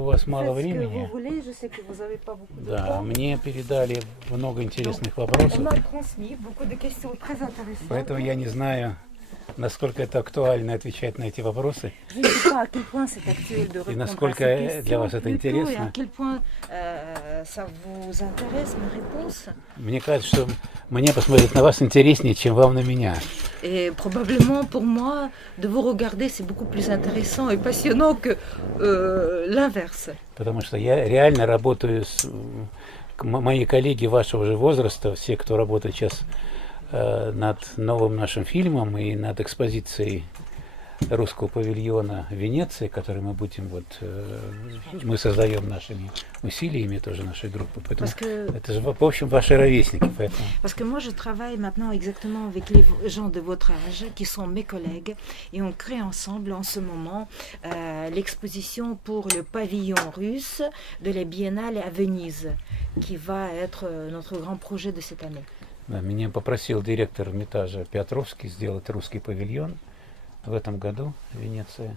У вас мало Faites ce que vous времени. voulez, je sais que vous n'avez pas beaucoup de Да, temps. мне передали много интересных On вопросов, m'a transmis beaucoup de questions très intéressantes. поэтому я не знаю, насколько это актуально отвечать на эти вопросы. Je ne sais pas à quel point c'est actuel de répondre à насколько ces для questions вас это plutôt, et à интересно. quel point ça vous intéresse, mes réponses. Мне кажется, что мне посмотреть на вас интереснее, чем вам на меня. Et probablement pour moi, de vous regarder, c'est beaucoup plus intéressant et passionnant que l'inverse. Потому что я реально работаю с... Мои коллеги вашего же возраста, все, кто работает сейчас над новым нашим фильмом и над экспозицией русского павильона в Венеции, который мы будем мы создаем нашими усилиями тоже нашей группы. Поэтому это же, в общем, ваши ровесники. Поэтому... Parce que moi, je travaille maintenant exactement avec les gens de votre âge, qui sont mes collègues, et on crée ensemble en ce moment l'exposition pour le pavillon russe de la Biennale à Venise, qui va être notre grand projet de cette année. Да, меня попросил директор Эрмитажа Петровский сделать русский павильон в этом году в Венеции.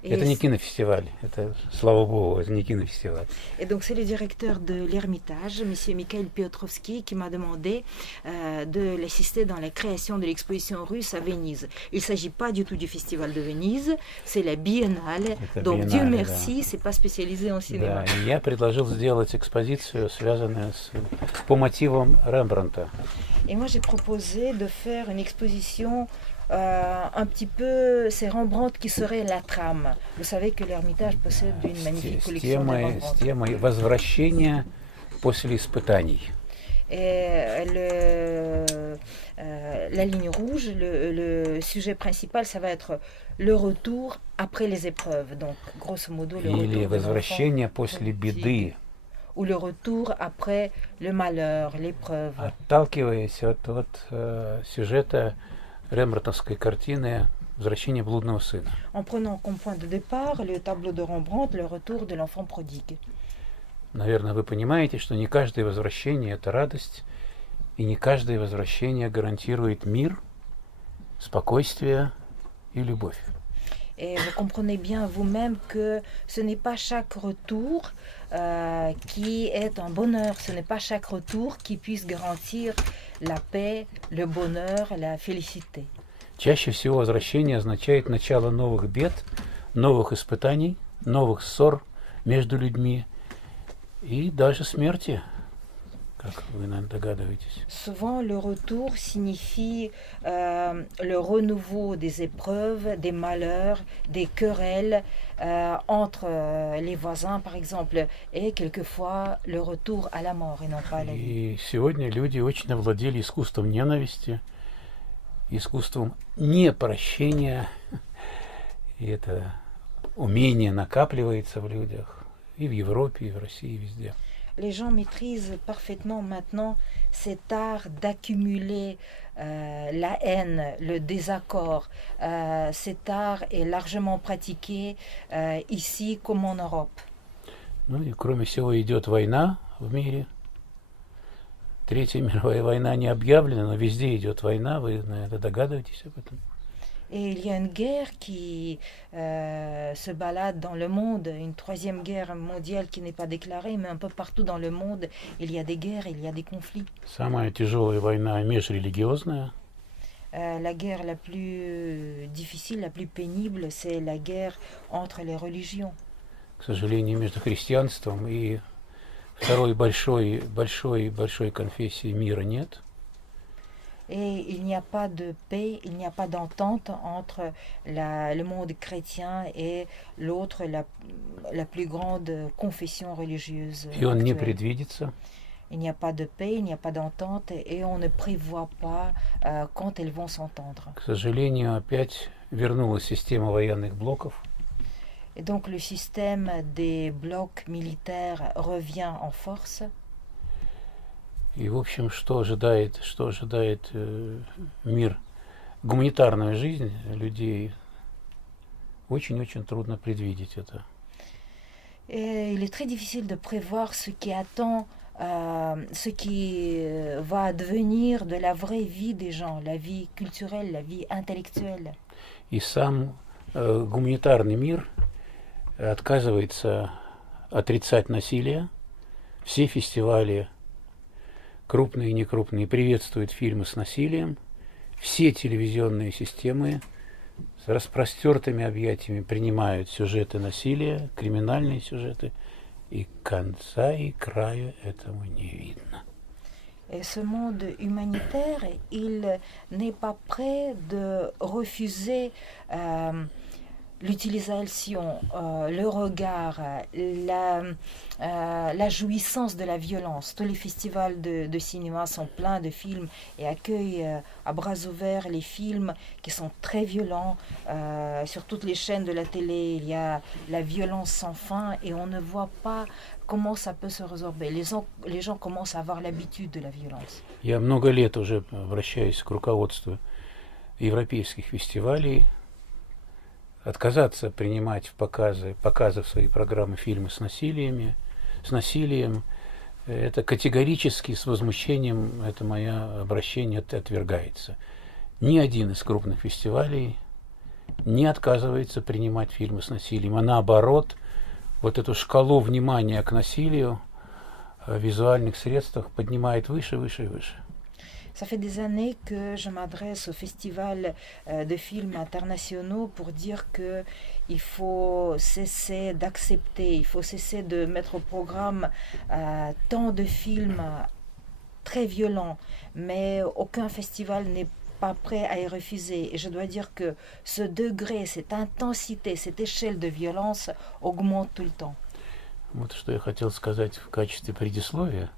Это не кинофестиваль, это, слава богу, это не кинофестиваль. Et donc c'est le directeur de l'Ermitage, M. Mikhail Piotrowski, qui m'a demandé de l'assister dans la création de l'exposition russe à Venise. Il ne s'agit pas du tout du Festival de Venise, c'est la Biennale. Это Donc Биеннале, Dieu merci, да. c'est pas spécialisé en cinéma. Да, и я предложил сделать экспозицию, связанную по мотивам Рембрандта. Et moi j'ai proposé de faire une exposition un petit peu, c'est Rembrandt qui serait la trame. Vous savez que l'Ermitage possède une magnifique collection de Rembrandt. С темой возвращения после испытаний. Et la ligne rouge, le sujet principal, ça va être le retour après les épreuves. Donc, grosso modo, le Или retour de возвращение l'enfant после politique, беды. ou le retour après le malheur, l'épreuve. Отталкиваясь от сюжета рембрандтовской картины «Возвращение блудного сына». En prenant comme point de départ le tableau de Rembrandt, le retour de l'enfant prodigue. Наверное, вы понимаете, что не каждое возвращение – это радость, и не каждое возвращение гарантирует мир, спокойствие и любовь. Et vous comprenez bien vous-même que ce n'est pas chaque retour qui est un bonheur, ce n'est pas chaque retour qui puisse garantir la paix, le bonheur, la félicité. Чаще всего возвращение означает начало новых бед, новых испытаний, новых ссор между людьми и даже смерти, как вы, наверное, догадываетесь. Souvent, le retour signifie le renouveau des épreuves, des malheurs, des querelles entre les voisins, par exemple, et quelquefois le retour à la mort et non pas à la vie. И сегодня люди очень овладели искусством ненависти, искусством непрощения, и это умение накапливается в людях, и в Европе, и в России, и везде. Les gens maîtrisent parfaitement maintenant cet art d'accumuler la haine, le désaccord. Cet art est largement pratiqué ici comme en Europe. Ну и кроме всего идет война в мире. Третья мировая война не объявлена, но везде идет война, вы, наверное, догадываетесь об этом. Et il y a une guerre qui se balade dans le monde, une troisième guerre mondiale qui n'est pas déclarée, mais un peu partout dans le monde, il y a des guerres, il y a des conflits. Самая тяжелая война межрелигиозная. La guerre la plus difficile, la plus pénible, c'est la guerre entre les religions. К сожалению, между христианством и второй большой конфессией мира нет. Et il n'y a pas de paix, il n'y a pas d'entente entre le monde chrétien et l'autre, la plus grande confession religieuse И он не actuelle. предвидится. Il n'y a pas de paix, il n'y a pas d'entente et on ne prévoit pas quand elles vont s'entendre. К сожалению, опять вернулась система военных блоков. Et donc le système des blocs militaires revient en force. И, в общем, что ожидает мир, гуманитарную жизнь людей, очень-очень трудно предвидеть это. Et il est très difficile de prévoir ce qui attend, ce qui va advenir de la vraie vie des gens, la vie culturelle, la vie intellectuelle. И сам гуманитарный мир отказывается отрицать насилие. Все фестивали, крупные и некрупные, приветствуют фильмы с насилием. Все телевизионные системы с распростертыми объятиями принимают сюжеты насилия, криминальные сюжеты, и конца и края этому не видно. Et ce monde humanitaire, il n'est pas prêt de refuser l'utilisation, le regard, la jouissance de la violence. Tous les festivals de cinéma sont pleins de films et accueillent à bras ouverts les films qui sont très violents. Sur toutes les chaînes de la télé, il y a la violence sans fin et on ne voit pas comment ça peut se résorber. Les gens commencent à avoir l'habitude de la violence. Я много лет уже обращаюсь к руководству европейских фестивалей, отказаться принимать в показы в свои программы фильмы с насилием. Это категорически с возмущением, это мое обращение отвергается. Ни один из крупных фестивалей не отказывается принимать фильмы с насилием, а наоборот, вот эту шкалу внимания к насилию в визуальных средствах поднимает выше, выше и выше. Ça fait des années que je m'adresse au festival de films internationaux pour dire qu'il faut cesser d'accepter, il faut cesser de mettre au programme tant de films très violents, mais aucun festival n'est pas prêt à y refuser. Et je dois dire que ce degré, cette intensité, cette échelle de violence augmente tout le temps. Вот что я хотел сказать в качестве предисловия.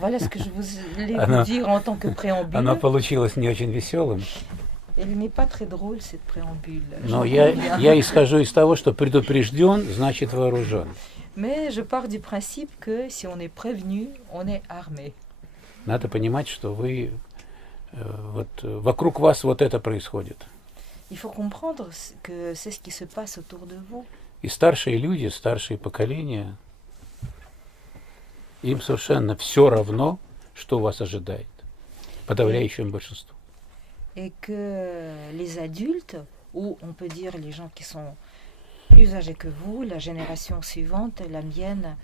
Voilà ce que je voulais vous dire en tant que préambule. Оно получилось не очень веселым. Elle n'est pas très drôle, cette préambule. Но я исхожу из того, что предупрежден, значит вооружен. Mais je pars du principe que si on est prévenu, on est armé. Надо понимать, что вы вот вокруг вас вот это происходит. Il faut comprendre que c'est ce qui se passe autour de vous. И старшие люди, старшие поколения, им совершенно все равно, что вас ожидает. Подавляющему большинству. Et que les adultes, ou on peut dire les gens qui sont plus âgés que vous, la génération suivante, la mienne,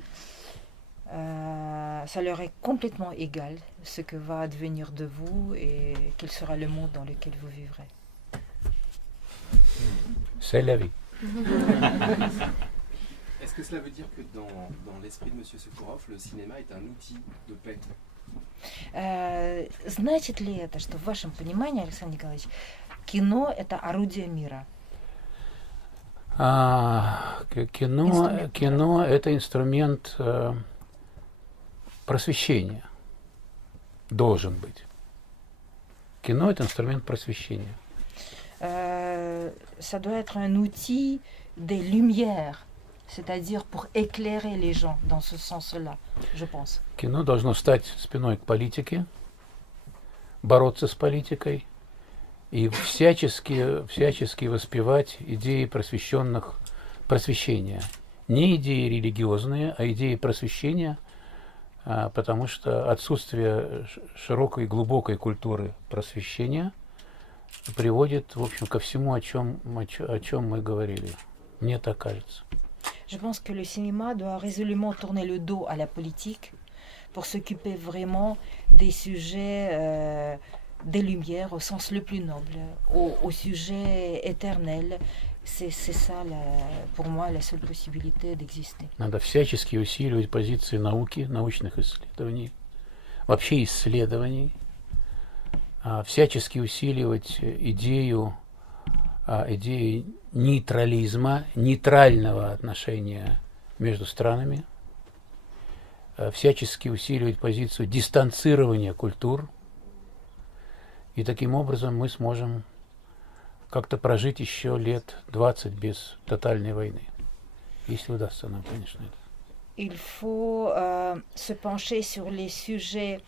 ça leur est complètement égal ce que va advenir de vous et quel sera le monde dans lequel vous vivrez. C'est la vie. Est-ce que cela veut dire que dans l'esprit de M. Sokourov, le cinéma est un outil de paix? Значит ли это, что в вашем понимании, Александр Николаевич, кино – это орудие мира? Кино – это инструмент просвещения. Должен быть. Кино – это инструмент просвещения. Ça doit être un outil des lumières, c'est-à-dire pour éclairer les gens dans ce sens-là, je pense. Кино должно стать спиной к политике, бороться с политикой и всячески воспевать идеи просвещения. Не идеи религиозные, а идеи просвещения, потому что отсутствие широкой и глубокой культуры просвещения приводит, в общем, ко всему, о чем мы говорили. Мне так кажется. Je pense que le cinéma doit résolument tourner le dos à la politique pour s'occuper vraiment des sujets des Lumières au sens le plus noble, au sujet éternel. C'est ça, pour moi, la seule possibilité d'exister. Надо всячески усиливать позиции науки, научных исследований, вообще исследований, всячески усиливать идею нейтрализма, нейтрального отношения между странами, всячески усиливать позицию дистанцирования культур, и таким образом мы сможем как-то прожить еще лет 20 без тотальной войны, если удастся нам, конечно, это. Il faut se pencher sur les sujets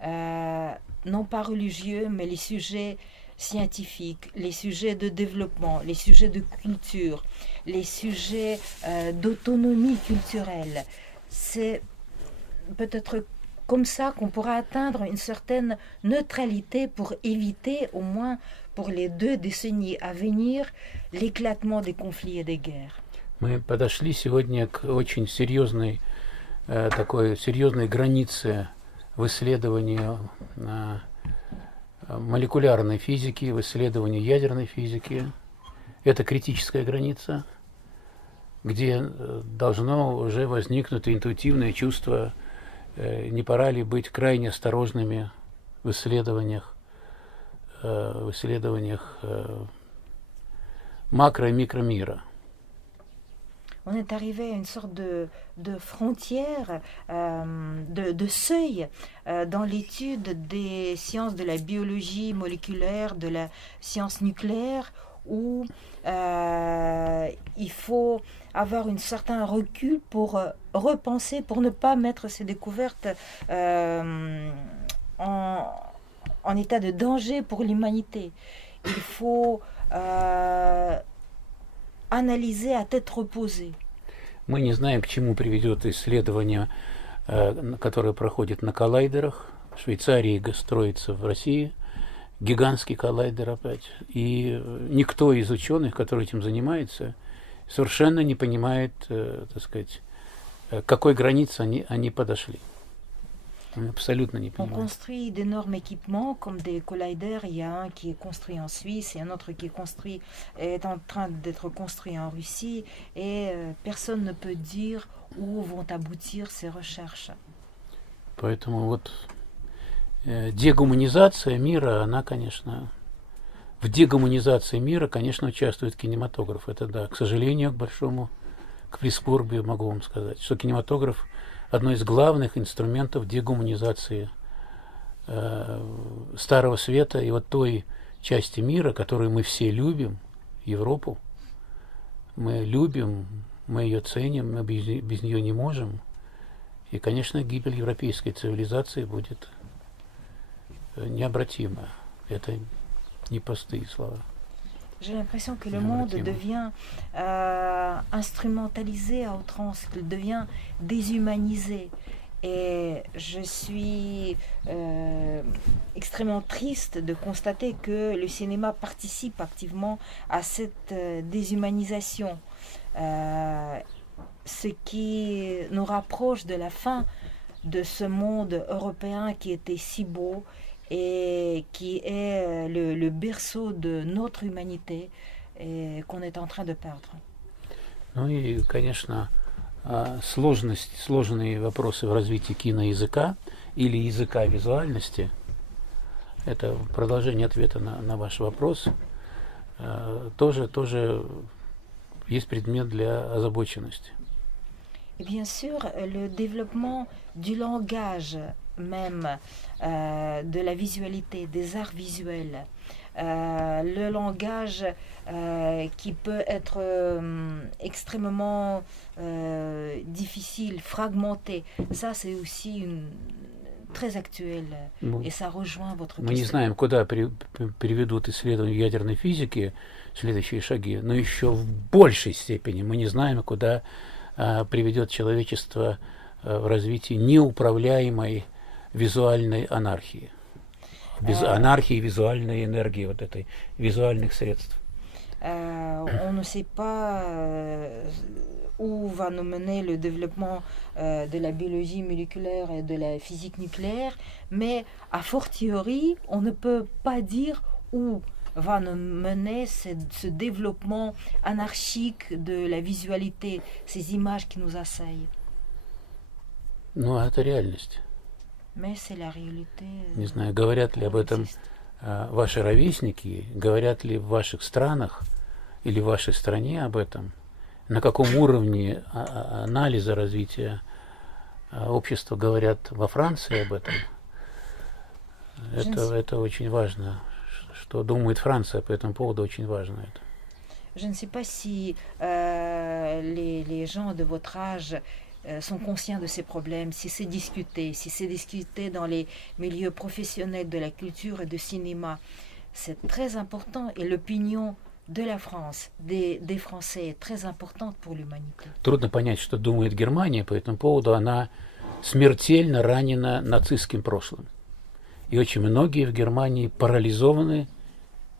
non pas religieux, mais les sujets scientifiques, les sujets de développement, les sujets de culture, les sujets d'autonomie culturelle. C'est peut-être comme ça qu'on pourra atteindre une certaine neutralité pour éviter, au moins pour les 2 décennies à venir, l'éclatement des conflits et des guerres. Мы подошли сегодня к очень серьезной, такой серьезной границе в исследовании молекулярной физики, в исследовании ядерной физики. Это критическая граница, где должно уже возникнуть интуитивное чувство, не пора ли быть крайне осторожными в исследованиях макро- и микромира. On est arrivé à une sorte de frontière, de seuil dans l'étude des sciences de la biologie moléculaire, de la science nucléaire, où il faut avoir un certain recul pour repenser, pour ne pas mettre ces découvertes en état de danger pour l'humanité. Il faut analyser à tête reposée. Мы не знаем, к чему приведет исследование, которое проходит на коллайдерах. В Швейцарии строится в России гигантский коллайдер опять. И никто из ученых, который этим занимается, совершенно не понимает, так сказать, к какой границе они подошли. Абсолютно не On понимают. construit d'énormes équipements comme des colliders. Il y a un qui est construit en Suisse et un autre qui est en train d'être construit en Russie. Et personne ne peut dire où vont aboutir ces recherches. Поэтому вот дегуманизация мира, она, конечно, в дегуманизации мира, конечно, участвует кинематограф. Это да, к сожалению, к прискорбию могу вам сказать, что кинематограф одно из главных инструментов дегуманизации Старого Света и вот той части мира, которую мы все любим, Европу. Мы любим, мы ее ценим, мы без нее не можем. И, конечно, гибель европейской цивилизации будет необратима. Это не пустые слова. J'ai l'impression que le monde devient instrumentalisé à outrance, qu'il devient déshumanisé. Et je suis extrêmement triste de constater que le cinéma participe activement à cette déshumanisation. Ce qui nous rapproche de la fin de ce monde européen qui était si beau et qui est le berceau de notre humanité et qu'on est en train de perdre. Ну и, конечно, сложные вопросы в развитии киноязыка или языка визуальности. Это продолжение ответа на ваш вопрос. Тоже есть предмет для озабоченности. Et bien sûr, le développement du langage même, de la visualité, des arts visuels, le langage qui peut être extrêmement difficile, fragmenté, ça c'est aussi très actuel et ça rejoint votre Мы не question. знаем, куда приведут исследования ядерной физики, следующие шаги, но еще в большей степени мы не знаем, куда приведет человечество в развитии неуправляемой визуальной анархии. Анархии визуальной энергии, вот этой, визуальных средств. On ne sait pas où va nous mener le développement de la biologie moléculaire et de la physique nucléaire, mais a fortiori, on ne peut pas dire où va nous mener ce développement anarchique de la visualité, ces images qui nous assaillent. Ну, это реальность. Mais c'est la réalité. Не знаю, говорят ли об этом ваши ровесники, говорят ли в ваших странах или в вашей стране об этом, на каком уровне анализа развития общества говорят во Франции об этом. Это очень важно. Что думает Франция по этому поводу, очень важно это. Je ne sais pas si les gens de votre âge sont conscients de ces problèmes, si c'est discuté dans les milieux professionnels de la culture et du cinéma. C'est très important et l'opinion de la France, des Français est très importante pour l'humanité. Трудно понять, что думает Германия по этому поводу. Она смертельно ранена нацистским прошлым. И очень многие в Германии парализованы,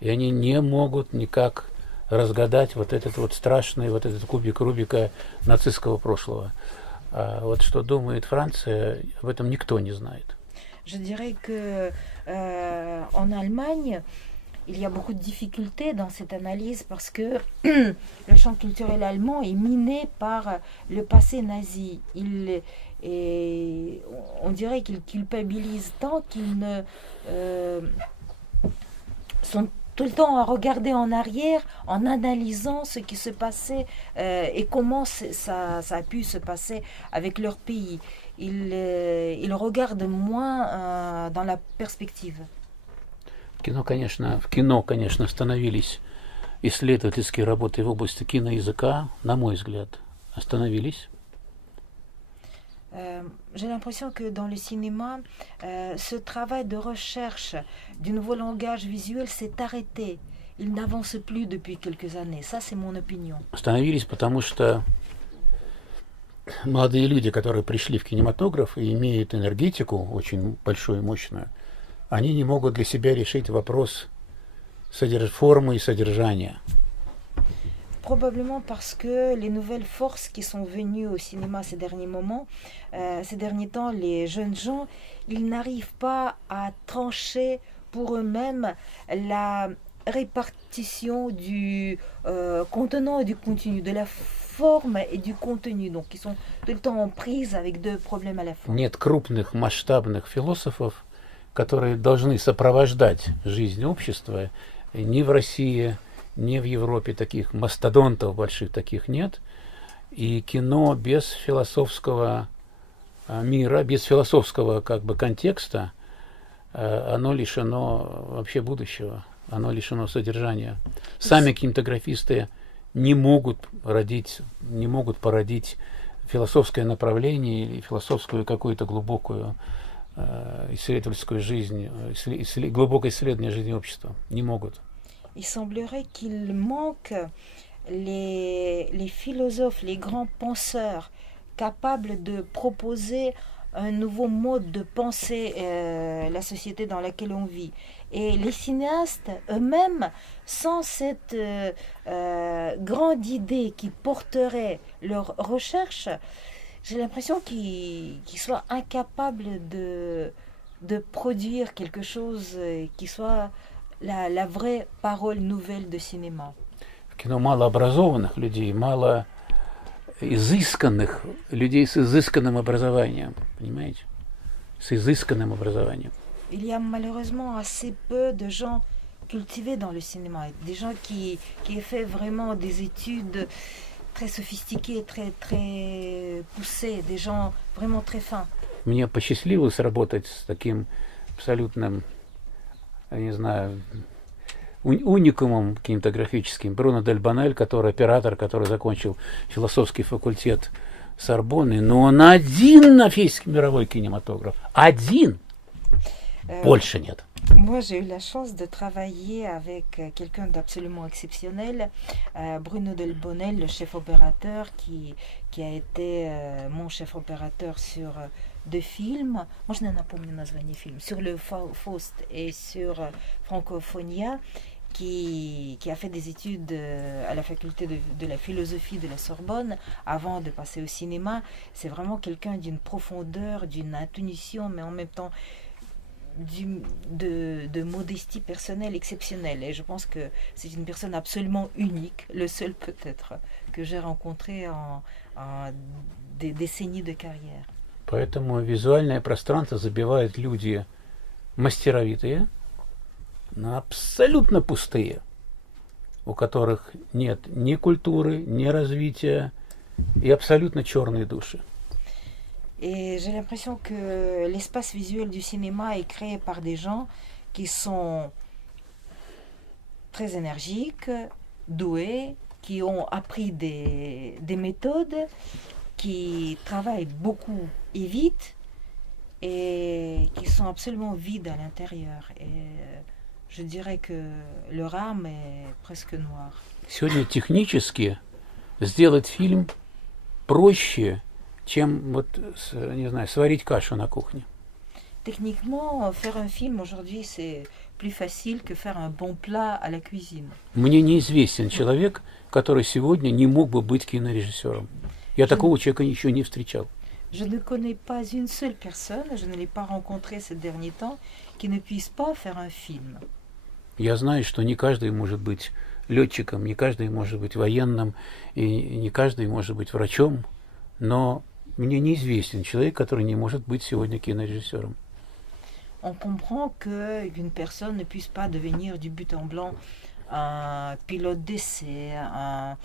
и они не могут никак разгадать вот этот вот страшный, вот этот кубик Рубика нацистского прошлого. А вот что думает Франция, об этом никто не знает. Je dirais que en Allemagne, il y a beaucoup de difficultés dans cette analyse parce que le champ culturel allemand est miné par le passé nazi. On dirait qu'ils culpabilisent tant qu'ils ne sont tout le temps à regarder en arrière en analysant ce qui se passait et comment ça a pu se passer avec leur pays. Ils regardent moins dans la perspective. В кино, конечно, остановились исследовательские работы в области киноязыка, на мой взгляд, остановились. J'ai l'impression que dans le cinéma, ce travail de recherche du nouveau langage visuel s'est arrêté. Il n'avance plus depuis quelques années. Ça, c'est mon opinion. Остановились, потому что молодые люди, которые пришли в кинематограф и имеют энергетику очень большую и мощную, они не могут для себя решить вопрос формы и содержания. Probablement parce que les nouvelles forces qui sont venues au cinéma ces derniers moments, ces derniers temps, les jeunes gens, ils n'arrivent pas à trancher pour eux-mêmes la répartition du contenant et du contenu, de la forme et du contenu. Donc, ils sont tout le temps en prise avec deux problèmes à la fois. Нет крупных масштабных философов, которые должны сопровождать жизнь общества ни в России, ни в Европе. Таких мастодонтов больших таких нет. И кино без философского мира, без философского как бы контекста, оно лишено вообще будущего, оно лишено содержания. Сами кинематографисты не могут породить философское направление или философскую какую-то глубокую исследовательскую жизнь, глубокое исследование жизни общества. Не могут. Il semblerait qu'il manque les philosophes, les grands penseurs capables de proposer un nouveau mode de penser la société dans laquelle on vit. Et les cinéastes eux-mêmes, sans cette grande idée qui porterait leur recherche, j'ai l'impression qu'ils soient incapables de produire quelque chose qui soit la vraie parole nouvelle de cinéma. В кино мало образованных людей, мало изысканных людей с изысканным образованием, понимаете? С изысканным образованием. Il y a malheureusement assez peu de gens cultivés dans le cinéma, des gens qui aient fait vraiment des études très sophistiquées, très, très poussées, des gens vraiment très fins. Мне посчастливилось работать с таким абсолютным, я не знаю, уникумом кинематографическим, Бруно Дель Бонель, который оператор, который закончил философский факультет Сорбонны, но он один на весь мировой кинематограф. Один! Больше нет. Moi, j'ai eu la chance de travailler avec quelqu'un d'absolument exceptionnel, Bruno Del Bonnel, le chef opérateur, qui a été mon chef opérateur sur deux films. Moi, je n'en напомню название фильма. Sur le Faust et sur Francophonia, qui a fait des études à la faculté de la philosophie de la Sorbonne avant de passer au cinéma. C'est vraiment quelqu'un d'une profondeur, d'une intuition, mais en même temps de modestie personnelle exceptionnelle. Et je pense que c'est une personne absolument unique, le seul peut-être que j'ai rencontré en des décennies de carrière. Поэтому визуальное пространство забивают люди мастеровитые, но абсолютно пустые, у которых нет ни культуры, ни развития и абсолютно черные души. Et j'ai l'impression que l'espace visuel du cinéma est créé par des gens qui sont très énergiques, doués, qui ont appris des méthodes, qui travaillent beaucoup et vite, et qui sont absolument vides à l'intérieur. Et je dirais que leur âme est presque noire. Сегодня технически сделать фильм проще, чем вот, не знаю, сварить кашу на кухне. Techniquement, faire un film aujourd'hui, c'est plus facile que faire un bon plat à la cuisine. Мне неизвестен человек, который сегодня не мог бы быть кинорежиссером. Я Je, такого человека еще не встречал. je ne connais pas une seule personne, je ne l'ai pas rencontrée ces derniers temps, qui ne puisse pas faire un film. Я знаю, что не каждый может быть летчиком, не каждый может быть военным, и не каждый может быть врачом, но мне неизвестен человек, который не может быть сегодня кинорежиссером. On comprend qu'une personne ne puisse pas devenir du but en blanc un pilote d'essai, un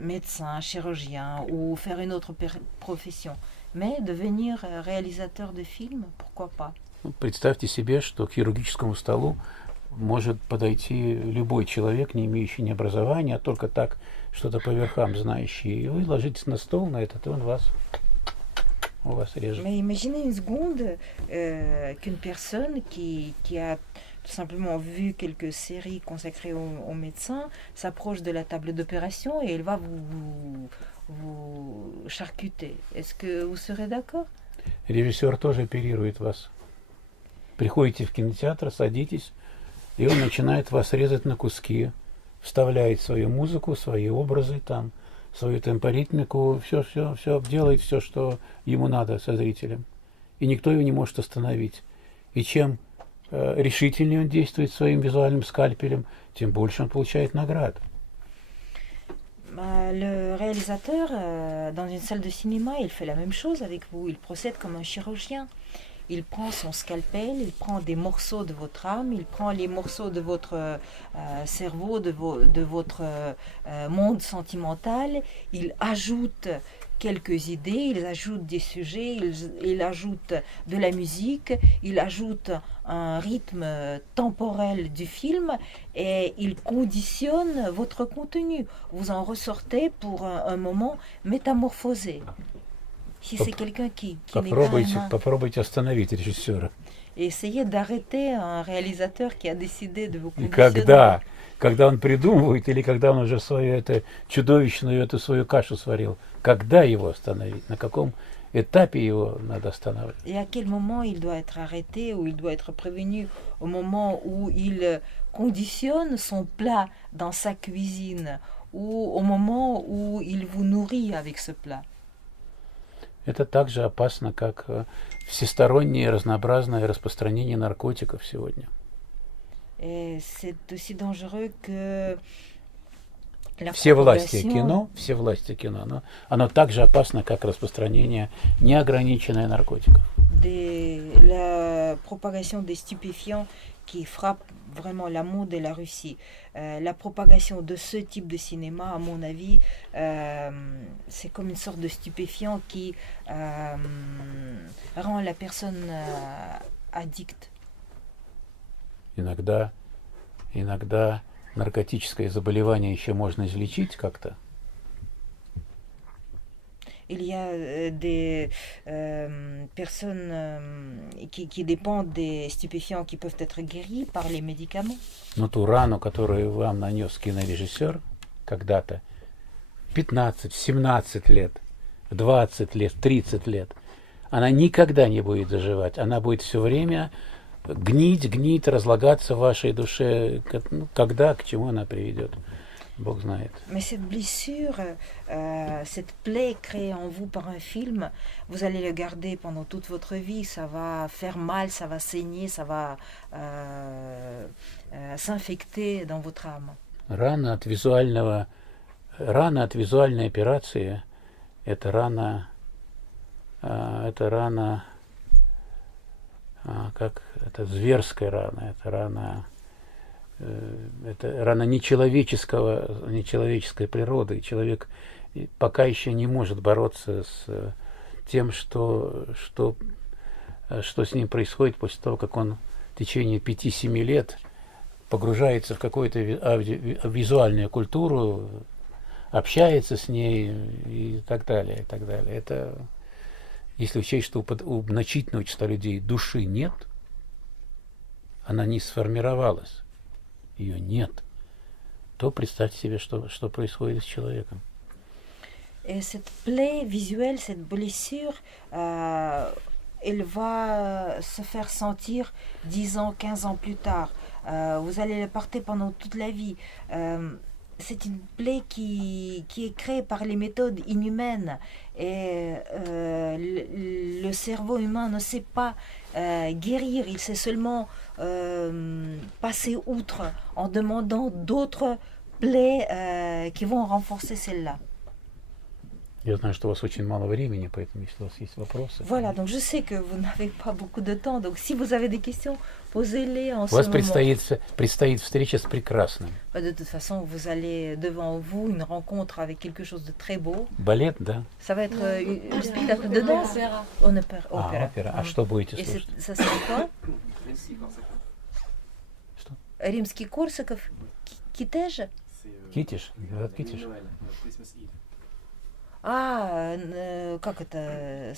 médecin, chirurgien ou faire une autre profession. Mais devenir réalisateur de films, pourquoi pas? Представьте себе, что к хирургическому столу может подойти любой человек, не имеющий ни образования, а только так что-то по верхам знающий. И вы ложитесь на стол на этот, и он у вас режет. Mais imaginez une seconde qu'une personne qui a tout simplement vu quelques séries consacrées aux médecins s'approche de la table d'opération et elle va vous charcuter. Est-ce que vous serez d'accord? Режиссер тоже оперирует вас. Приходите в кинотеатр, садитесь, и он начинает вас резать на куски, вставляет свою музыку, свои образы там, свою темпоритмику, все делает все, что ему надо со зрителем. И никто его не может остановить. И чем решительнее он действует своим визуальным скальпелем, тем больше он получает наград. Le réalisateur, dans une salle de cinéma, il fait la même chose avec vous. Il procède comme un chirurgien. Il prend son scalpel, il prend des morceaux de votre âme, il prend les morceaux de votre cerveau, de votre monde sentimental, il ajoute quelques idées, il ajoute des sujets, il ajoute de la musique, il ajoute un rythme temporel du film et il conditionne votre contenu. Vous en ressortez pour un moment métamorphosé. Si c'est quelqu'un qui n'est pas Попробуйте остановить режиссера. et essayez d'arrêter un réalisateur qui a décidé de vous conditionner. Когда он придумывает или когда он уже свою эту чудовищную эту свою кашу сварил, когда его остановить, на каком этапе его надо останавливать? Et à quel moment il doit être arrêté ou il doit être prévenu? Au moment où il conditionne son plat dans sa cuisine ou au moment où il vous nourrit avec ce plat. Это так же опасно, как всестороннее разнообразное распространение наркотиков сегодня. Et c'est aussi dangereux que la Все власти кино, оно так же опасно, как распространение неограниченное наркотиков. La propagation des stupéfiants qui frappe vraiment la monde et la Russie. La propagation de ce type de cinéma, à mon avis, c'est comme une sorte de stupéfiant qui rend la personne addicte. Иногда наркотическое заболевание еще можно излечить как-то. Il y a des personnes qui dépendent des stupéfiants qui peuvent être guéries par les médicaments. Но ту рану, которую вам нанес кинорежиссер когда-то, 15, 17 лет, 20 лет, 30 лет, она никогда не будет заживать. Она будет все время гнить, разлагаться в вашей душе. Когда, к чему она приведет, Бог знает. Mais cette blessure, cette plaie créée en vous par un film, vous allez le garder pendant toute votre vie. Ça va faire mal, ça va saigner, ça va s'infecter dans votre âme. Рана от визуальной операции – это рана, как это зверская рана, это рана нечеловеческой природы. Человек пока еще не может бороться с тем, что с ним происходит после того, как он в течение 5-7 лет погружается в какую-то визуальную культуру, общается с ней и так далее, и так далее. Это, если учесть, что у значительного числа людей души нет, она не сформировалась, ее нет, то представьте себе, что происходит с человеком. Et cette plaie visuelle, cette blessure, elle va se faire sentir 10 ans, 15 ans plus tard. Vous allez la porter pendant toute la vie. C'est une plaie qui est créée par les méthodes inhumaines. Et le cerveau humain ne sait pas guérir, il sait seulement passer outre en demandant d'autres plaies qui vont renforcer celle-là. Я знаю, что у вас очень мало времени, поэтому если у вас есть вопросы. Voilà, donc je sais que vous n'avez pas beaucoup de temps, donc si vous avez des questions, posez-les en У ce вас moment. предстоит встреча с прекрасным. De toute façon, vous allez devant vous une rencontre avec quelque chose de très beau. Балет, да? Ça va être un spectacle de danse. On opéra. Опера. А что будете Et слушать? ça sera quoi? Что? Римский Корсаков. Китеж? Китиш? Город Китиш? Noël, Christmas Eve. Как это?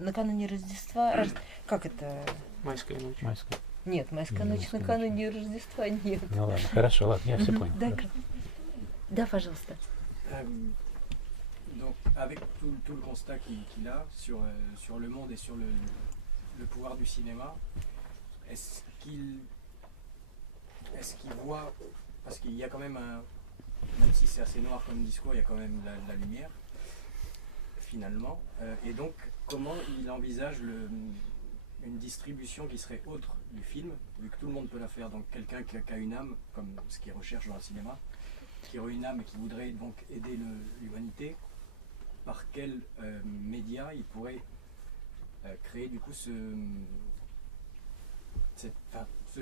Накануне Рождества? Как это? Майская ночь. Майская. Нет, майская ночь Майская накануне Рождества нет. Ну ладно, хорошо, ладно, я все понял. D'accord. Да, пожалуйста. Donc, avec tout le constat qu'il a sur le monde et sur le pouvoir du cinéma, est-ce qu'il voit, parce qu'il y a quand même même si c'est assez noir comme discours, il y a quand même la lumière, finalement, et donc comment il envisage une distribution qui serait autre du film, vu que tout le monde peut la faire, donc quelqu'un qui a une âme, comme ce qu'il recherche dans le cinéma, qui aurait une âme et qui voudrait donc aider l'humanité, par quel média il pourrait créer du coup ce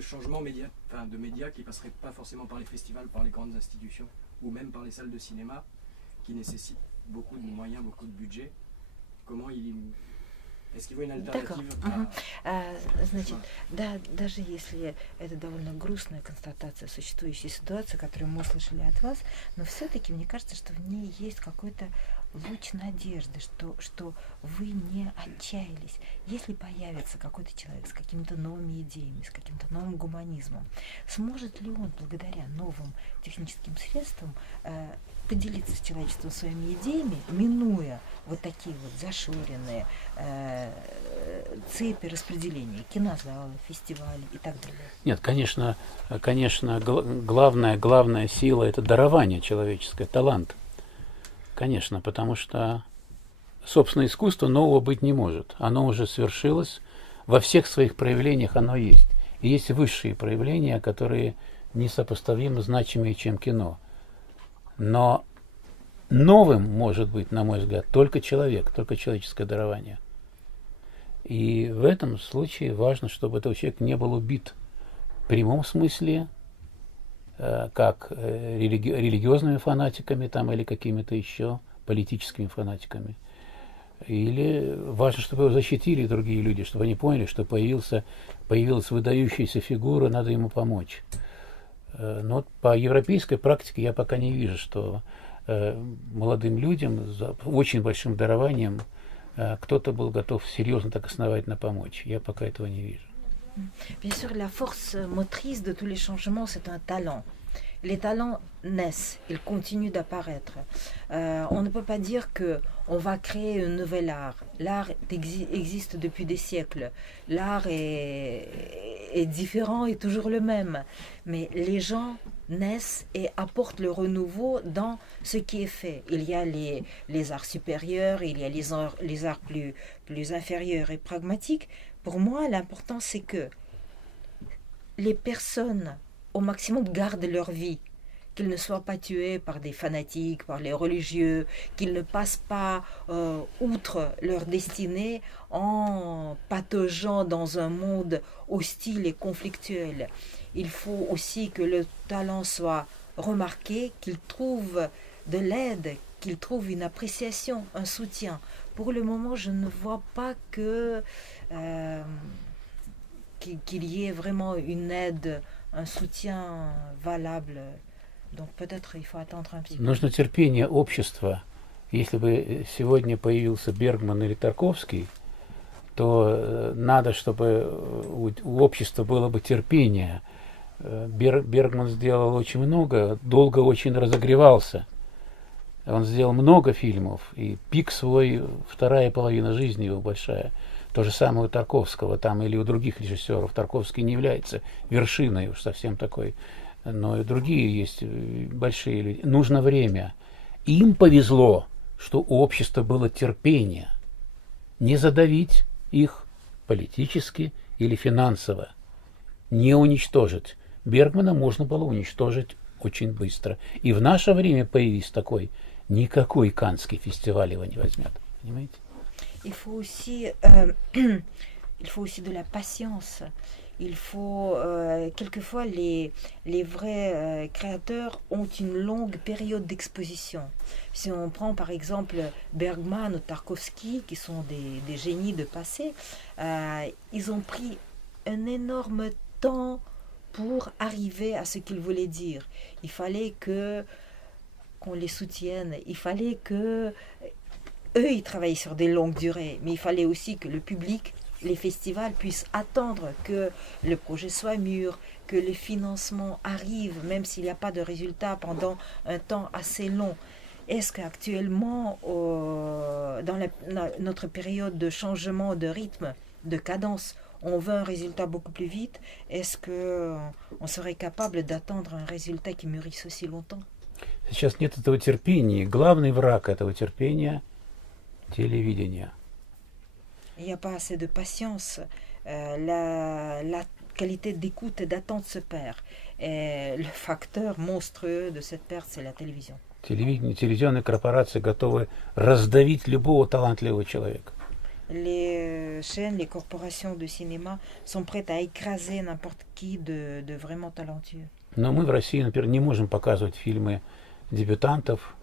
changement de médias qui passerait pas forcément par les festivals, par les grandes institutions, ou même par les salles de cinéma, qui nécessitent beaucoup de moyens, beaucoup de budget. Comment est-ce qu'il voit une alternative Значит, да, даже если это довольно грустная констатация существующей ситуации, которую мы услышали от вас, но все-таки мне кажется, что в ней есть какой-то луч надежды, что вы не отчаялись. Если появится какой-то человек с какими-то новыми идеями, с каким-то новым гуманизмом, сможет ли он благодаря новым техническим средствам поделиться с человечеством своими идеями, минуя вот такие вот зашоренные цепи распределения, кинозалы, фестивалей и так далее? Нет, конечно, главная сила – это дарование человеческое, талант. Конечно, потому что, собственно, искусство нового быть не может. Оно уже свершилось, во всех своих проявлениях оно есть. И есть высшие проявления, которые несопоставимо значимее, чем кино. Но новым может быть, на мой взгляд, только человек, только человеческое дарование. И в этом случае важно, чтобы этот человек не был убит в прямом смысле, как религиозными фанатиками там, или какими-то еще политическими фанатиками. Или важно, чтобы его защитили другие люди, чтобы они поняли, что появилась выдающаяся фигура, надо ему помочь. Но по европейской практике я пока не вижу, что молодым людям с очень большим дарованием кто-то был готов серьезно так основательно помочь. Я пока этого не вижу. Bien sûr, la force motrice de tous les changements, c'est un talent. Les talents naissent, ils continuent d'apparaître. On ne peut pas dire qu'on va créer un nouvel art. L'art existe depuis des siècles. L'art est différent et toujours le même. Mais les gens naissent et apportent le renouveau dans ce qui est fait. Il y a les arts supérieurs, il y a les arts plus inférieurs et pragmatiques. Pour moi, l'important, c'est que les personnes, au maximum, gardent leur vie, qu'ils ne soient pas tués par des fanatiques, par les religieux, qu'ils ne passent pas outre leur destinée en pataugeant dans un monde hostile et conflictuel. Il faut aussi que le talent soit remarqué, qu'il trouve de l'aide, qu'il trouve une appréciation, un soutien. Pour le moment, je ne vois pas qu'il y ait vraiment une aide, un soutien valable. Donc peut-être il faut attendre un petit peu. Нужно терпение общества. Если бы сегодня появился Бергман или Тарковский, то надо, чтобы у общества было бы терпение. Бергман сделал очень много, долго очень разогревался. Он сделал много фильмов, и пик свой, вторая половина жизни его большая. То же самое у Тарковского там или у других режиссеров. Тарковский не является вершиной уж совсем такой, но и другие есть большие люди. Нужно время. Им повезло, что у общества было терпение. Не задавить их политически или финансово. Не уничтожить. Бергмана можно было уничтожить очень быстро. И в наше время появился такой, никакой Каннский фестиваль его не возьмет. Понимаете? Il faut aussi, il faut aussi de la patience. Il faut, quelquefois, les vrais créateurs ont une longue période d'exposition. Si on prend par exemple Bergman ou Tarkovsky, qui sont des génies de passé, ils ont pris un énorme temps pour arriver à ce qu'ils voulaient dire. Il fallait qu'on les soutienne, il fallait que eux, ils travaillaient sur des longues durées, mais il fallait aussi que le public, les festivals puissent attendre que le projet soit mûr, que le financement arrive, même s'il n'y a pas de résultat pendant un temps assez long. Est-ce qu'actuellement, notre période de changement de rythme, de cadence, on veut un résultat beaucoup plus vite? Est-ce qu'on serait capable d'attendre un résultat qui mûrisse aussi longtemps? Сейчас нет этого терпения. Главный враг этого терпения – телевидение. Il n'y a pas assez de patience. La qualité d'écoute et d'attente se perd. Et le facteur monstrueux de cette perte, c'est la télévision. Телевизионные корпорации готовы раздавить любого талантливого человека. Les chaînes, les corporations de cinéma sont prêtes à écraser n'importe qui de vraiment talentueux. Но мы в России, например, не можем показывать фильмы дебютантов.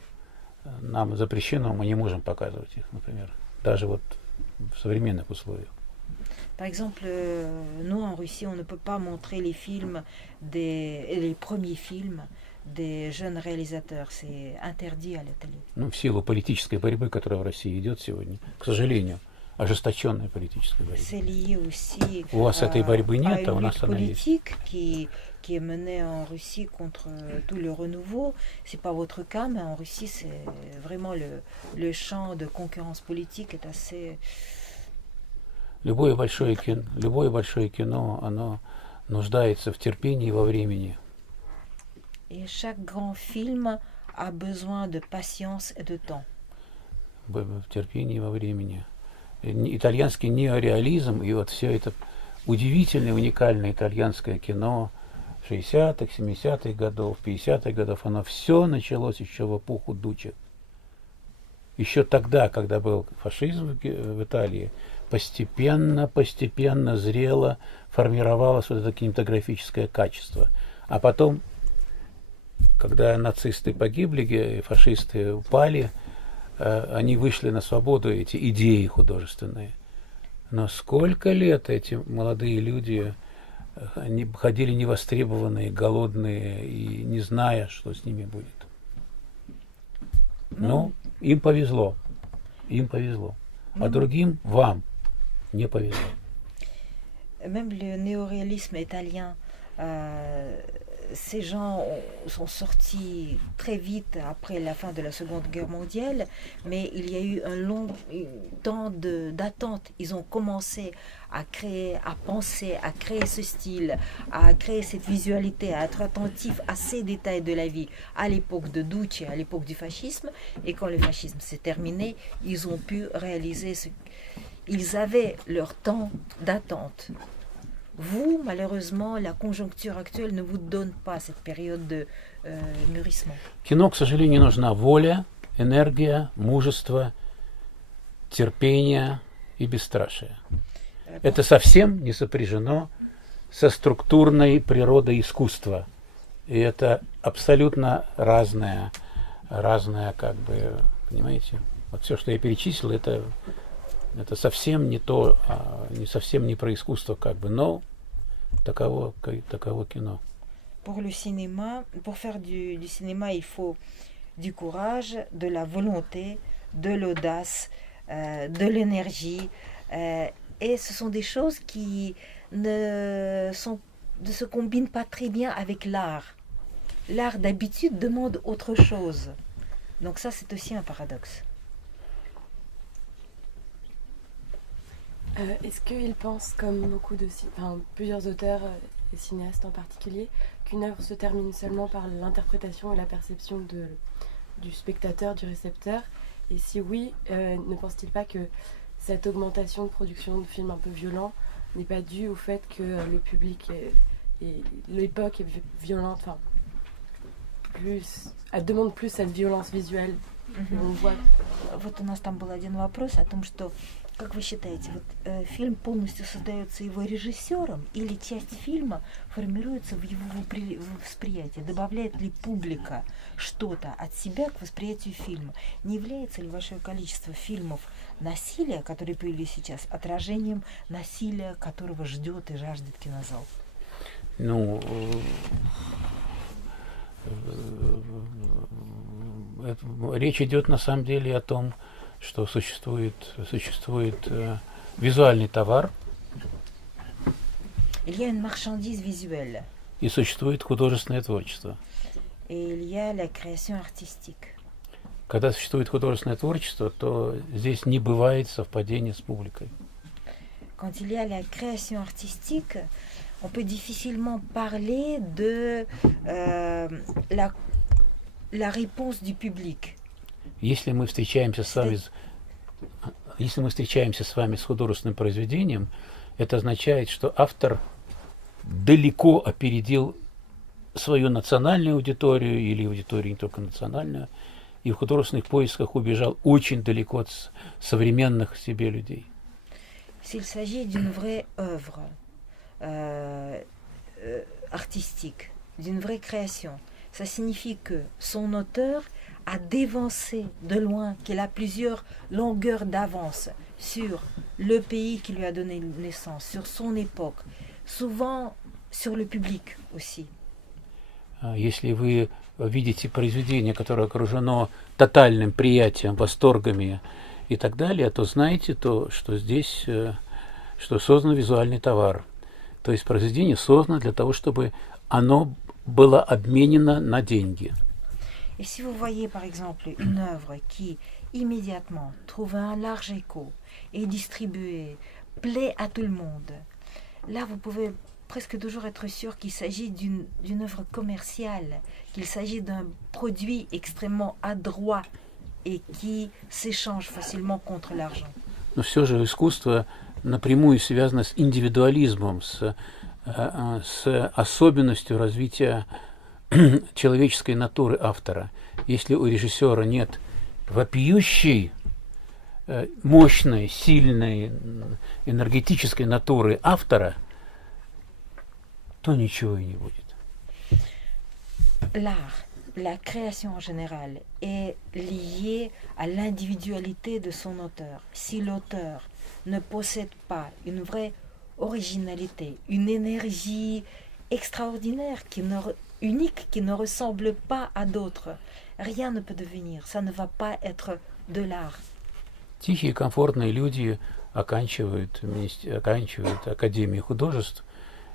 Нам запрещено, мы не можем показывать их, например, даже вот в современных условиях. Par exemple, nous en Russie, on ne peut pas montrer les films, les premiers films des jeunes réalisateurs. C'est interdit à la télé. Ну, в силу политической борьбы, которая в России идет сегодня, к сожалению, ожесточенной политической борьбы. C'est lié aussi У вас этой борьбы à нет, а у une нас lutte она есть. politique qui est menée en Russie contre tout le renouveau. C'est pas votre cas, mais en Russie, c'est vraiment le champ de concurrence politique est assez... Любое большое кино, оно нуждается в терпении и во времени. Et chaque grand film a besoin de patience et de temps. В терпении и во времени. Итальянский неореализм и вот все это удивительное, уникальное итальянское кино 60-х, 70-х годов, 50-х годов, оно все началось еще в эпоху Дуччи. Еще тогда, когда был фашизм в Италии, постепенно зрело формировалось вот это кинематографическое качество. А потом, когда нацисты погибли, фашисты упали, они вышли на свободу, эти идеи художественные. Но сколько лет эти молодые люди они ходили невостребованные, голодные и не зная, что с ними будет. Но им повезло. А другим, вам, не повезло. Même le néoréalisme italien, ces gens sont sortis très vite après la fin de la Seconde Guerre mondiale, mais il y a eu un long temps d'attente. Ils ont commencé à créer, à penser, à créer ce style, à créer cette visualité, à être attentif à ces détails de la vie à l'époque de Duce, à l'époque du fascisme. Et quand le fascisme s'est terminé, ils ont pu réaliser ce... Ils avaient leur temps d'attente. Vous, malheureusement, la conjoncture actuelle ne vous donne pas cette période de mûrissement. Кино, к сожалению, нужна воля, энергия, мужество, терпение и бесстрашие. Это совсем не сопряжено со структурной природой искусства. И это абсолютно разное, как бы, понимаете? Вот все, что я перечислил, это совсем не то, совсем не про искусство, как бы, но таково кино. Pour le cinéma, pour faire du cinéma, il faut du courage, de la volonté, de l'audace, de l'énergie. Et ce sont des choses qui ne se combinent pas très bien avec l'art. L'art d'habitude demande autre chose. Donc ça, c'est aussi un paradoxe. Est-ce qu'il pense, comme beaucoup plusieurs auteurs et cinéastes en particulier, qu'une œuvre se termine seulement par l'interprétation et la perception du spectateur, du récepteur? Et si oui, ne pense-t-il pas que cette augmentation de production de films un peu violents n'est pas due au fait que le public et l'époque est violente, demande plus cette violence visuelle? On voit. Вот у нас там был один вопрос о том, что, как вы считаете, фильм полностью создается его режиссером или часть фильма формируется в его восприятии? Добавляет ли публика что-то от себя к восприятию фильма? Не является ли большое количество фильмов насилия, которые появились сейчас, отражением насилия, которого ждет и жаждет кинозал? Ну, речь идет на самом деле о том, что существует визуальный товар. Il y a une marchandise visuelle. И существует художественное творчество. Et il y a la création artistique. Когда существует художественное творчество, то здесь не бывает совпадения с публикой. Quand il y a la création artistique, on peut difficilement parler de la réponse du public. Если мы встречаемся с вами с художественным произведением, это означает, что автор далеко опередил свою национальную аудиторию или аудиторию не только национальную, и в художественных поисках убежал очень далеко от современных себе людей. S'il s'agit d'une vraie œuvre artistique, d'une vraie création, ça signifie que son auteur a dévancé de loin, qu'il a plusieurs longueurs d'avance sur le pays qui lui a donné naissance, sur son époque, souvent sur le public aussi. Если вы видите произведение, которое окружено тотальным приятием, восторгами и так далее, то знаете, что здесь что создан визуальный товар. То есть произведение создано для того, чтобы оно было обменено на деньги. Et si vous voyez par exemple une œuvre qui immédiatement trouve un large écho, est distribuée, plaît à tout le monde, là vous pouvez presque toujours être sûr qu'il s'agit d'une œuvre commerciale, qu'il s'agit d'un produit extrêmement adroit et qui s'échange facilement contre l'argent. Но все же искусство напрямую связано с индивидуализмом, с особенностью развития человеческой натуры автора. Если у режиссера нет вопиющей, мощной, сильной, энергетической натуры автора, то ничего и не будет. L'art, la création en général, est liée à l'individualité de son auteur. Si l'auteur ne possède pas une vraie originalité, une énergie extraordinaire, unique, qui ne ressemble pas à d'autres, rien ne peut devenir, ça ne va pas être de l'art. Тихие, комфортные люди оканчивают академии художеств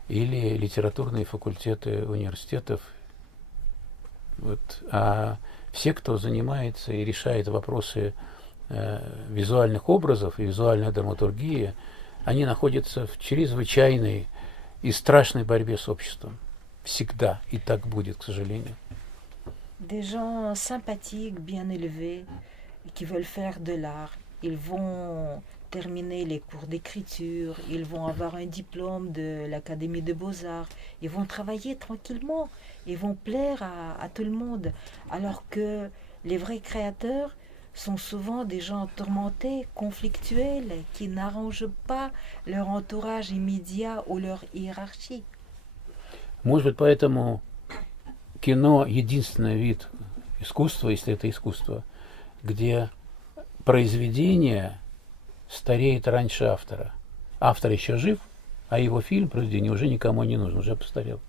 или литературные факультеты университетов. А все, кто занимается и решает вопросы визуальных образов и визуальной драматургии, они находятся в чрезвычайной и страшной борьбе с обществом. Всегда. И так будет, к сожалению. Des gens sympathiques, bien élevés, qui veulent faire de l'art, ils vont terminer les cours d'écriture, ils vont avoir un diplôme de l'Académie de Beaux-Arts, ils vont travailler tranquillement, ils vont plaire à tout le monde, alors que les vrais créateurs sont souvent des gens tourmentés, conflictuels, qui n'arrangent pas leur entourage immédiat ou leur hiérarchie. Может быть, поэтому кино — единственный вид искусства, если это искусство, где произведение стареет раньше автора. Автор еще жив, а его фильм, произведение, уже никому не нужен, уже постарел.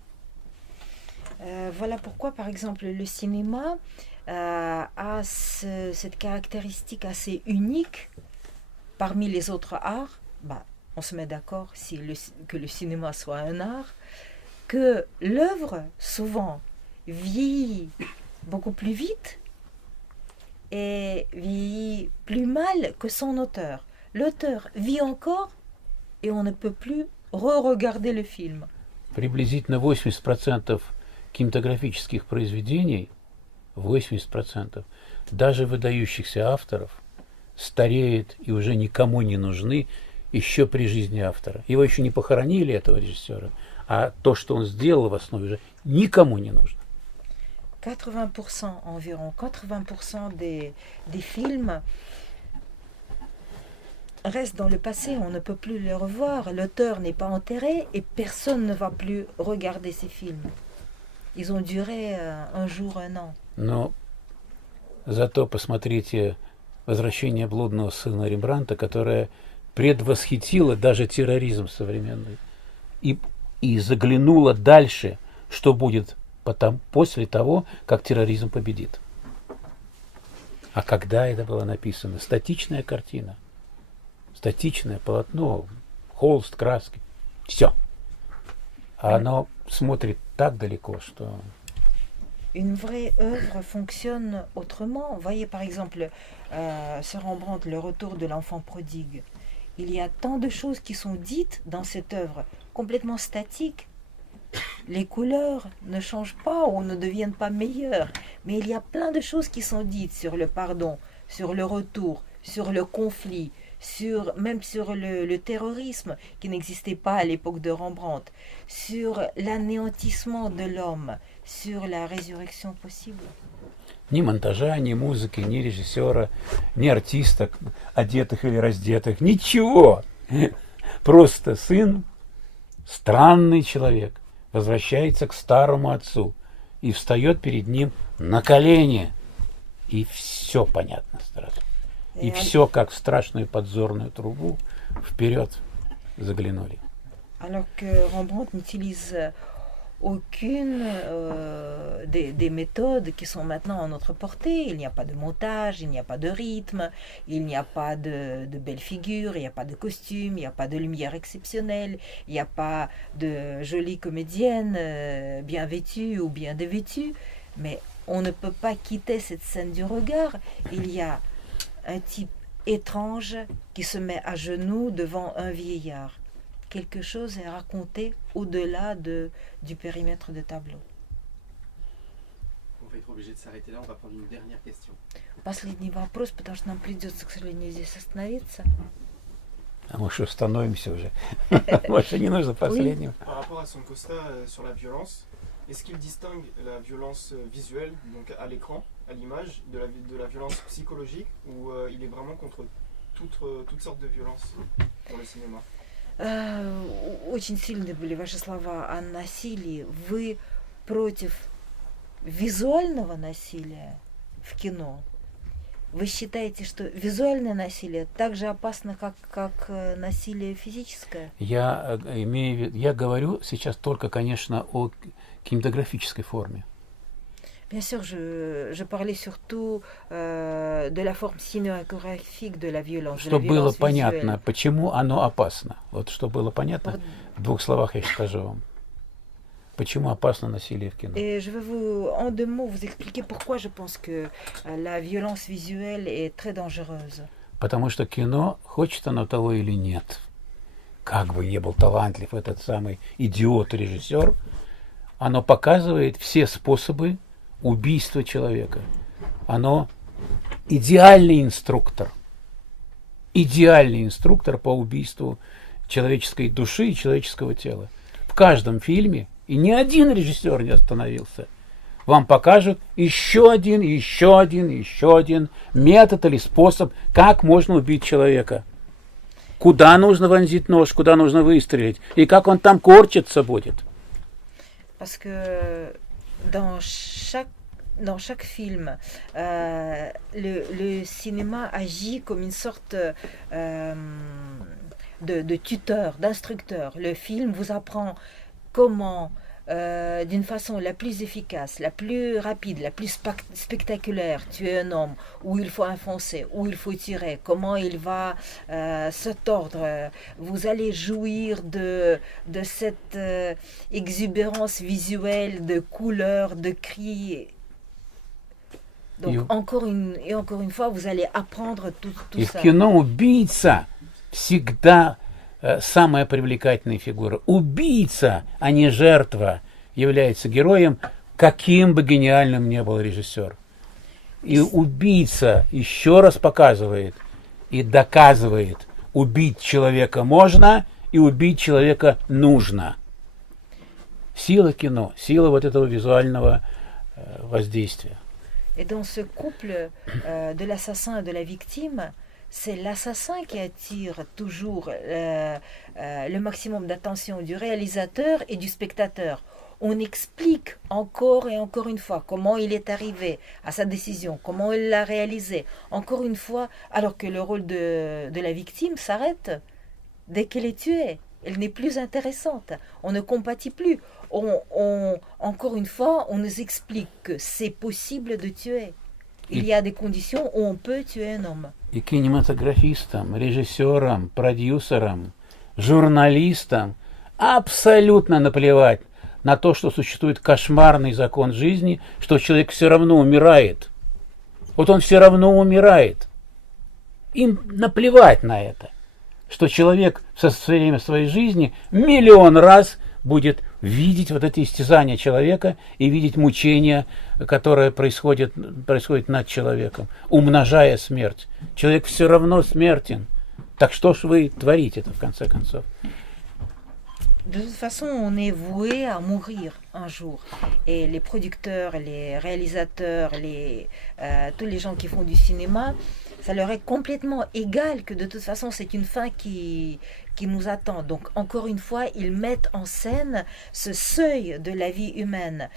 Voilà pourquoi, par exemple, le cinéma a cette caractéristique assez unique parmi les autres arts. On se met d'accord que le cinéma soit un art, que l'œuvre, souvent, vieillit beaucoup plus vite est vieilli plus mal que son auteur. L'auteur vit encore et on ne peut plus re-regarder le film. Приблизительно 80% кинематографических произведений, 80%, даже выдающихся авторов, стареют и уже никому не нужны еще при жизни автора. Его еще не похоронили, этого режиссера, а то, что он сделал в основе, уже никому не нужно. 80%, environ 80% des films restent dans le passé, on ne peut plus les revoir, l'auteur n'est pas enterré et personne ne va plus regarder ces films. Ils ont duré un jour, un an. Но зато посмотрите «Возвращение блудного сына Рембрандта», которое предвосхитило даже терроризм современный и заглянуло дальше, что будет после того, как терроризм победит. А когда это было написано? Статичная картина, статичное полотно, холст, краски, все. А оно смотрит так далеко, что... Une vraie œuvre fonctionne autrement. Voyez par exemple ce Rembrandt, Le Retour de l'enfant prodigue. Il y a tant de choses qui sont dites dans cette œuvre, complètement statique. Les couleurs ne changent pas ou ne deviennent pas meilleures, mais il y a plein de choses qui sont dites sur le pardon, sur le retour, sur le conflit, même sur le terrorisme qui n'existait pas à l'époque de Rembrandt, sur l'anéantissement de l'homme, sur la résurrection possible. Ни монтажа, ни музыки, ни режиссера, ни артисток, одетых или раздетых, ничего. Просто сын, странный человек, возвращается к старому отцу и встает перед ним на колени. И все понятно сразу. И все как в страшную подзорную трубу вперед заглянули. Alors que Rembrandt n'utilise aucune des méthodes qui sont maintenant à notre portée. Il n'y a pas de montage, il n'y a pas de rythme, il n'y a pas de belles figures, il n'y a pas de costumes, il n'y a pas de lumière exceptionnelle, il n'y a pas de jolies comédiennes bien vêtues ou bien dévêtues. Mais on ne peut pas quitter cette scène du regard. Il y a un type étrange qui se met à genoux devant un vieillard. Quelque chose est raconté au-delà du périmètre de tableau. On va être obligé de s'arrêter là, on va prendre une dernière question. Последний вопрос, потому что нам придется, к сожалению, здесь остановиться. А мы что, становимся уже? Больше не нужно последнего. Par rapport à son constat sur la violence, est-ce qu'il distingue la violence visuelle, donc à l'écran, à l'image, de la violence psychologique, ou il est vraiment contre toutes sortes de violences dans le cinéma? Очень сильны были ваши слова о насилии. Вы против визуального насилия в кино? Вы считаете, что визуальное насилие так же опасно, как насилие физическое? Я говорю сейчас только, конечно, о кинематографической форме. Bien sûr, je parlais surtout de la forme cinématographique de la violence. Чтобы было понятно, почему оно опасно. Вот что было понятно, в двух словах я скажу вам. Почему опасно насилие в кино? Et je vais en 2 mots, vous expliquer pourquoi je pense que la violence visuelle est très dangereuse. Потому что кино, хочет оно того или нет, как бы ни был талантлив этот самый идиот-режиссер, оно показывает все способы убийства человека. Оно идеальный инструктор по убийству человеческой души и человеческого тела. В каждом фильме, и ни один режиссер не остановился, вам покажут еще один метод или способ, как можно убить человека. Куда нужно вонзить нож, куда нужно выстрелить, и как он там корчиться будет. Parce que dans chaque film, le cinéma agit comme une sorte de tuteur, d'instructeur. Le film vous apprend comment, d'une façon la plus efficace, la plus rapide, la plus spectaculaire, tuer un homme, où il faut enfoncer, où il faut tirer, comment il va se tordre. Vous allez jouir de cette exubérance visuelle, de couleurs, de cris, Donc, И- encore une fois, vous allez apprendre tout И в ça. кино убийца всегда самая привлекательная фигура. Убийца, а не жертва, является героем, каким бы гениальным ни был режиссер. И убийца еще раз показывает и доказывает, убить человека можно и убить человека нужно. Сила кино, сила вот этого визуального воздействия. Et dans ce couple de l'assassin et de la victime, c'est l'assassin qui attire toujours le maximum d'attention du réalisateur et du spectateur. On explique encore et encore une fois comment il est arrivé à sa décision, comment il l'a réalisé. Encore une fois, alors que le rôle de la victime s'arrête dès qu'elle est tuée. Elle n'est plus intéressante. On ne compatit plus. Encore une fois, on nous explique que c'est possible de tuer. Il y a des conditions où on peut tuer un homme. И кинематографистам, режиссерам, продюсерам, журналистам абсолютно наплевать на то, что существует кошмарный закон жизни, что человек все равно умирает. Вот он все равно умирает. Им наплевать на это, что человек со время своей жизни миллион раз будет видеть вот эти истязания человека и видеть мучения, которое происходит над человеком, умножая смерть. Человек все равно смертен. Так что ж вы творите-то, в конце концов? De toute façon, on est voué à mourir un jour. Et les producteurs, les réalisateurs, tous les gens qui font du cinéma, ça leur est complètement égal que de toute façon, c'est une fin qui nous attend. Donc, encore une fois, ils mettent en scène ce seuil de la vie humaine.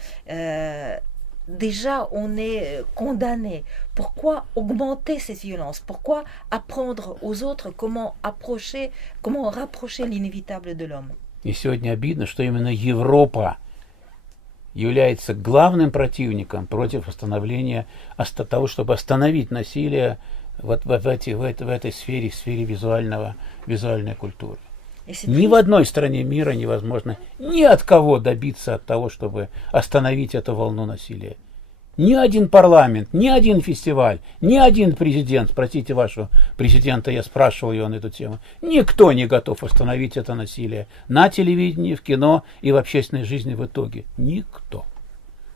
Déjà, on est condamné. Pourquoi augmenter cette violence? Pourquoi apprendre aux autres comment rapprocher l'inévitable de l'homme? И сегодня обидно, что именно Европа является главным противником против остановления того, чтобы остановить насилие вот в этой сфере, в сфере визуальной культуры. Ни в одной стране мира невозможно ни от кого добиться от того, чтобы остановить эту волну насилия. Ни один парламент, ни один фестиваль, ни один президент, спросите вашего президента, я спрашивал его на эту тему, никто не готов остановить это насилие на телевидении, в кино и в общественной жизни в итоге. Никто.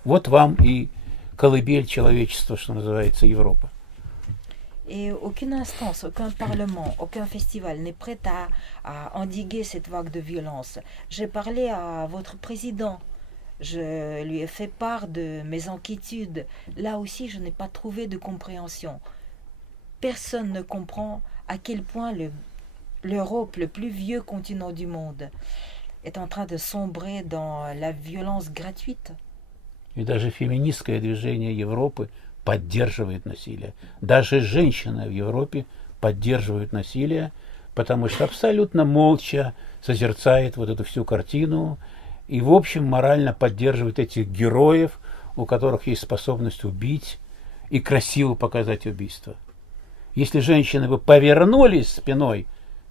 Вот вам и колыбель человечества, что называется, Европа. Et aucune instance, aucun parlement, aucun festival n'est prêt à endiguer cette vague de violence. J'ai parlé à votre président. Je lui ai fait part de mes inquiétudes. Là aussi, je n'ai pas trouvé de compréhension. Personne ne comprend à quel point l'Europe, le plus vieux continent du monde, est en train de sombrer dans la violence gratuite. И даже феминистское движение Европы поддерживает насилие. Даже женщины в Европе поддерживают насилие, потому что абсолютно молча созерцает вот эту всю картину и, в общем, морально поддерживает этих героев, у которых есть способность убить и красиво показать убийство. Если женщины бы повернулись спиной,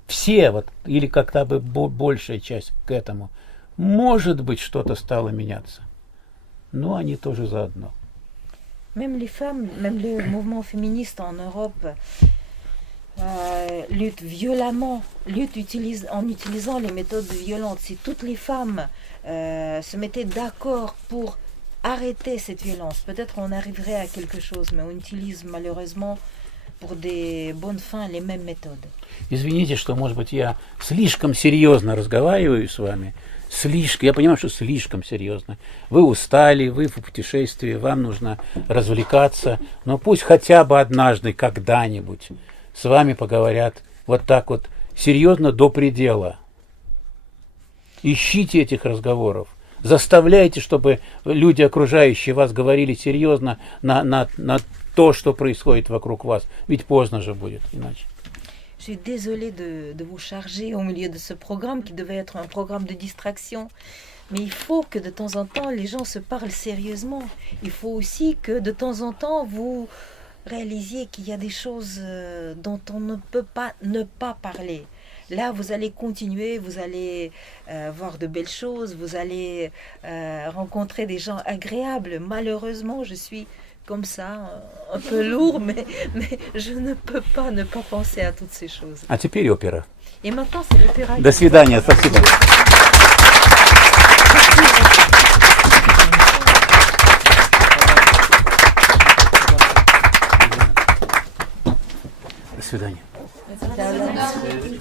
все, вот, или как-то бы большая часть к этому, может быть, что-то стало меняться. Но они тоже заодно. Même les femmes, même le mouvement féministe en Europe lutte violemment, en utilisant les méthodes violentes. Si toutes les femmes se mettaient d'accord pour arrêter cette violence, peut-être on arriverait à quelque chose, mais on utilise malheureusement pour des bonnes fins les mêmes méthodes. Извините, что, может быть, я слишком серьезно разговариваю с вами. Я понимаю, что слишком серьезно. Вы устали, вы в путешествии, вам нужно развлекаться. Но пусть хотя бы однажды, когда-нибудь с вами поговорят вот так вот серьезно до предела. Ищите этих разговоров. Заставляйте, чтобы люди, окружающие вас, говорили серьезно на то, что происходит вокруг вас. Ведь поздно же будет иначе. Je suis désolée de vous charger au milieu de ce programme qui devait être un programme de distraction. Mais il faut que de temps en temps, les gens se parlent sérieusement. Il faut aussi que de temps en temps, vous réalisiez qu'il y a des choses dont on ne peut pas ne pas parler. Là, vous allez continuer, vous allez voir de belles choses, vous allez rencontrer des gens agréables. Malheureusement, je suis comme ça, un peu lourd, mais je ne peux pas ne pas penser à toutes ces choses. А теперь опера. Et maintenant, c'est l'opéra. До свидания, спасибо. До свидания. Merci.